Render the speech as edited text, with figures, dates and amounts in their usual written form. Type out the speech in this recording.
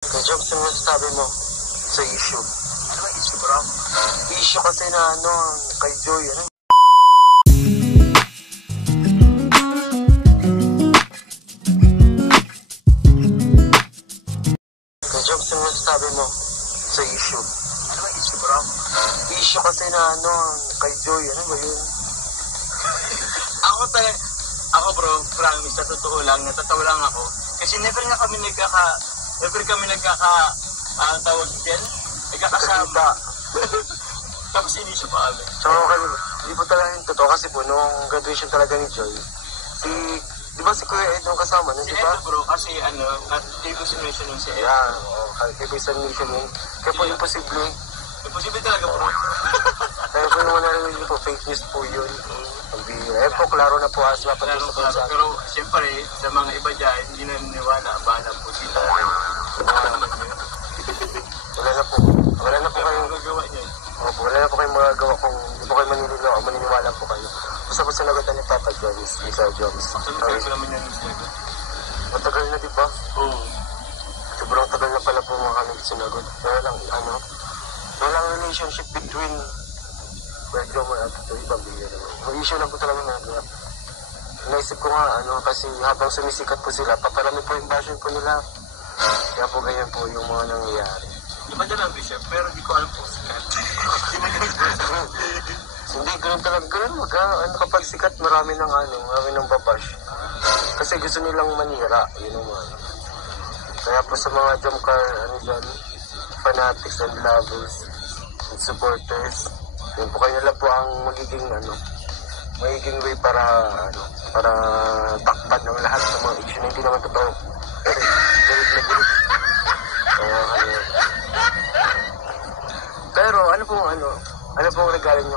Kay Jobs, ano masasabi mo sa issue? Ano ba issue, bro? Issue kasi na kay Joy, Kay Jobs, ano masasabi mo sa issue? Ano ba issue, bro? Issue kasi na kay Joy, ano ba yun? Ako bro, promise, sa totoo lang, natatawa lang ako. Kasi never kami tawag din, nagkakasama. Tapos inisyo pa kami. So, hindi po talaga yung totoo kasi po, nung graduation talaga ni Joy, di ba si Kuya Ed nung kasama nun, Si di ba? Edo bro, kasi table simulation yung si Edo. Yan, table simulation yun. Kaya po imposible. Imposible talaga bro. Kaya po yung narinig po, fake news po yun. Po, klaro na po as mapatos sa konsat. Pero siyempre, sa mga iba dyan, hindi na niniwala, bahala po sila. Wala na po kayo. Magagawa niya. Opo, wala na po kayong magagawa kung hindi po kayo maniniwala po kayo. Basta po sinagutan ni Papa Jones, ni Sir Jones. Sabi ko naman yan gusto ko. Matagal na, di ba? Oo. Sobrang tagal na pala po mga kami sinagot. Walang relationship between Kuya Jomo at Joy Pambilla naman. May issue lang po talaga nagawa. Naisip ko nga, kasi habang sumisikat po sila, paparami po yung passion po nila. Kaya po ganyan po yung mga nangyayari. Di ba dyan ang bishop? Pero di ko alam po sikat. Hindi, ganun talaga. Ganun kapag sikat, marami ng babash. Kasi gusto nilang manira, yun naman. Kaya po sa mga Jomcar, fanatics and lovers and supporters, yun po kayo nila po ang magiging way para takpan ng lahat ng mga issue na hindi naman totoo. Galit na galit. Pero ano pong regalo nyo?